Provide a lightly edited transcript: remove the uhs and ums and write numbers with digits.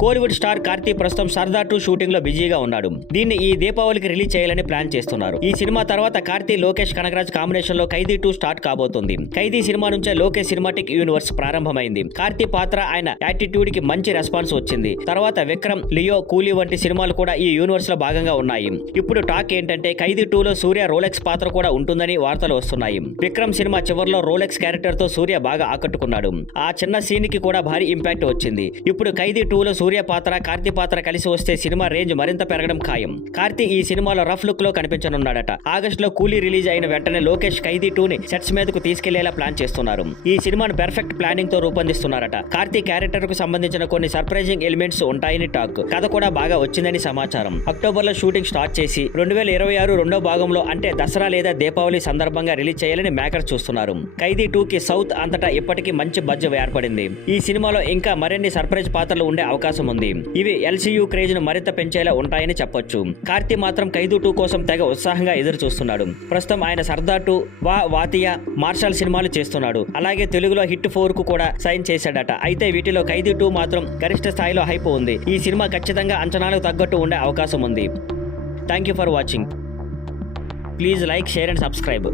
Kollywood star Karthi ప్రస్తుతం Sardar 2 shooting లో బిజీగా ఉన్నాడు. దీన్ని ఈ దీపావళికి రిలీజ్ చేయాలని ప్లాన్ చేస్తున్నారు. ఈ సినిమా తర్వాత కార్తీ లోకేష్ కనగరాజ్ కాంబినేషన్ లో ఖైదీ 2 స్టార్ట్ కాబోతుంది. ఖైదీ సినిమా నుంచే లోకేష్ సినిమాటిక్ యూనివర్స్ ప్రారంభమైంది. కార్తీ పాత్ర ఆయన యాటిట్యూడ్ కి మంచి రెస్పాన్స్ వచ్చింది. తర్వాత విక్రమ్, లియో, కూలీ వంటి సినిమాలు కూడా ఈ యూనివర్స్ లో భాగంగా ఉన్నాయి. ఇప్పుడు టాక్ ఏంటంటే ఖైదీ 2 లో సూర్య రోలెక్స్ పాత్ర కూడా ఉంటుందని వార్తలు వస్తున్నాయి. విక్రమ్ సినిమా చివరిలో రోలెక్స్ క్యారెక్టర్ తో సూర్య బాగా ఆకట్టుకున్నాడు. ఆ చిన్న సీన్ కి కూడా భారీ ఇంపాక్ట్ వచ్చింది. ఇప్పుడు ఖైదీ 2 లో సూర్య పాత్ర, కార్తీ పాత్ర కలిసి వస్తే సినిమా రేంజ్ మరింత పెరగడం ఖాయం. కార్తీ ఈ సినిమాలో రఫ్ లుక్ లో కనిపించనున్నాడట. ఆగస్ట్ లో కూలీ రిలీజ్ అయిన వెంటనే లోకేష్ ఖైదీ 2 ని సెట్స్ మీదకు తీసుకెళ్లేలా ప్లాన్ చేస్తున్నారు. ఈ సినిమాను పెర్ఫెక్ట్ ప్లానింగ్ తో రూపొందిస్తున్నారట. కార్తీ క్యారెక్టర్ కు సంబంధించిన కొన్ని సర్ప్రైజింగ్ ఎలిమెంట్స్ ఉంటాయని టాక్. కథ కూడా బాగా వచ్చిందని సమాచారం. అక్టోబర్ లో షూటింగ్ స్టార్ట్ చేసి 2026 రెండో భాగంలో అంటే దసరా లేదా దీపావళి సందర్భంగా రిలీజ్ చేయాలని మేకర్స్ చూస్తున్నారు. ఖైదీ 2 కి సౌత్ అంతటా ఇప్పటికీ మంచి బజ్ ఏర్పడింది. ఈ సినిమాలో ఇంకా మరిన్ని సర్ప్రైజ్ పాత్రలు ఉండే అవకాశం ఉంది. ఇవి ఎల్సీయూ క్రేజ్ ను మరింత పెంచేలా ఉంటాయని చెప్పొచ్చు. కార్తీ మాత్రం ఖైదీ 2 కోసం తెగ ఉత్సాహంగా ఎదురు చూస్తున్నాడు. ప్రస్తుతం ఆయన సర్దార్ 2, వాతియా, మార్షల్ సినిమాలు చేస్తున్నాడు. అలాగే తెలుగులో హిట్ 4 కు కూడా సైన్ చేశాడట. అయితే వీటిలో ఖైదీ 2 మాత్రం గరిష్ట స్థాయిలో హైప్ ఉంది. ఈ సినిమా ఖచ్చితంగా అంచనాలకు తగ్గట్టు ఉండే అవకాశం ఉంది. Thank you for watching. Please like, share and subscribe.